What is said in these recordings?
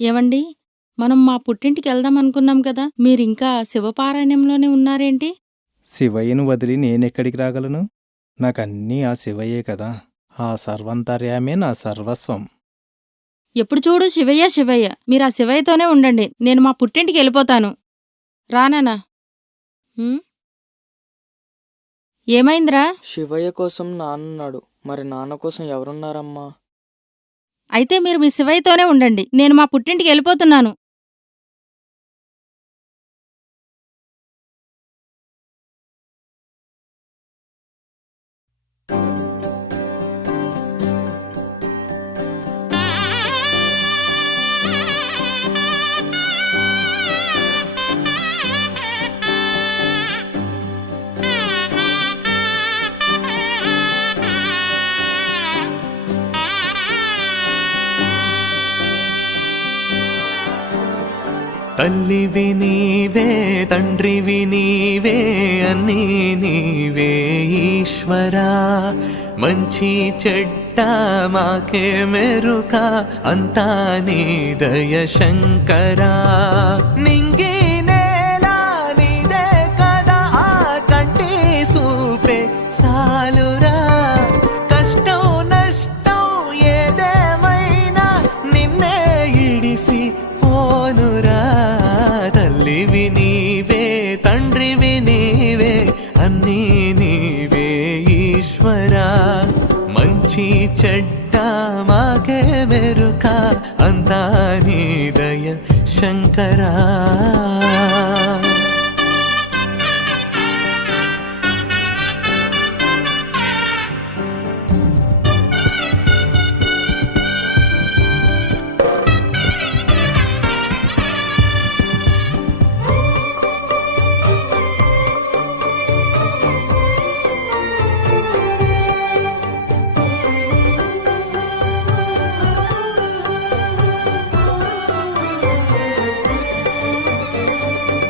ఏవండి, మనం మా పుట్టింటికెళ్దాం అనుకున్నాం కదా! మీరింకా శివపారాయణంలోనే ఉన్నారేంటి? శివయ్యను వదిలి నేనెక్కడికి రాగలను? నాకన్నీ ఆ శివయ్యే కదా! ఆ సర్వాంతర్యామే నా సర్వస్వం. ఎప్పుడు చూడు శివయ్య, శివయ్య. మీరా శివయ్యతోనే ఉండండి. నేను మా పుట్టింటికెళ్ళిపోతాను. రా నాన్నా. హ్మ్? ఏమైందిరా? శివయ్య కోసం నాన్నున్నాడు. మరి నాన్న కోసం ఎవరున్నారమ్మా? అయితే మీరు మీ శివయ్యతోనే ఉండండి. నేను మా పుట్టింటికెళ్ళిపోతున్నాను. తల్లివి నీవే, తండ్రివి నీవే, అన్నీ నీవే ఈశ్వరా. మంచి చెడ్డ మాకే మెరుక, అంతా నీ దయ శంకరా. నింగి నేల నీదే కదా, ఆ కంటి సూపే సాలురా. కష్టం నష్టం ఏదేమైనా నిన్నే ఇడిసి పోనురా. తల్లివి నీవే, తండ్రివి నీవే, అన్నీ నీవే ఈశ్వరా. మంచి చెడ్డ మాకే మెరుక, అంతా నీ దయ శంకరా.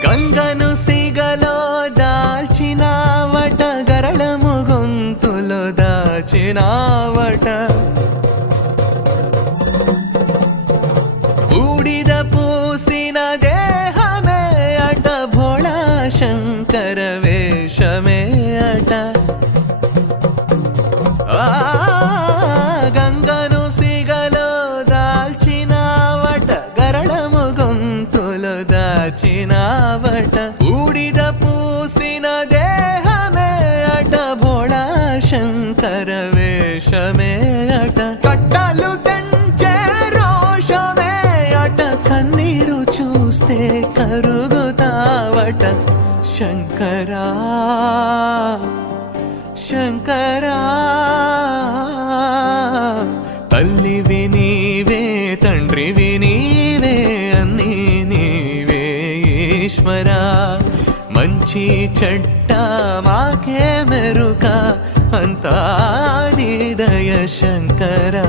గంగను సిగలో దాల్చినావట, గరళము గొంతులో దాచినావట. బూడిద పూసిన దేహమే అట, భోళా శంకర వేషమే అట. గంగను సిగలో దాల్చినావట, గరళము గొంతులో దాచినావట. బూడిద పూసిన దేహమే అట, భోళా శంకర వేషమే అట. కట్టలు తెంచే రోషమే అట, కన్నీరు చూస్తే కరుగుతావట. శంకరా శంకరా. తల్లివి నీవే, తండ్రివి నీవే, అన్నీ నీవే ఈశ్వరా. మంచి చెడ్డ మాకే మెరుక, అంతా నీ దయ శంకరా.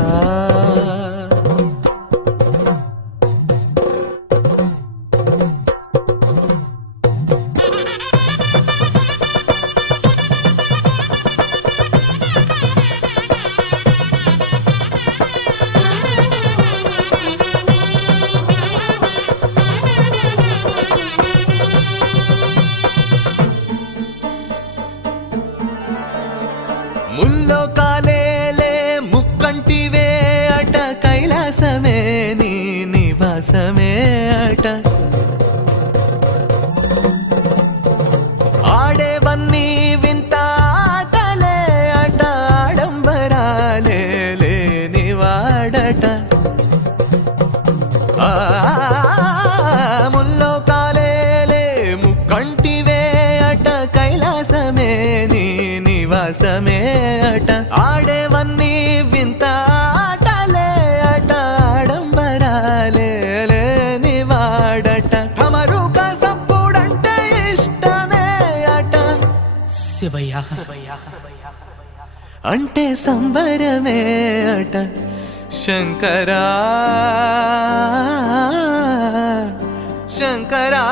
ముల్లో కాలేలే ముక్కంటివే అట, కైలాసమే నీ నివాసమే అట. ఆడేవన్నీ వింత ఆటలే అట, ఆడంబరాలే లేనివాడట. ముల్లో కాలేలే ముక్కంటివే అట, కైలాసమే నీ నివాసమే అట. ఆడేవన్నీ వింత ఆటలే అట, ఆడంబరాలే లేనివాడట. తమరుక సప్పుడంటే ఇష్టమే అట, శివయ్య అంటే సంబరమే అట. శంకరా శంకరా.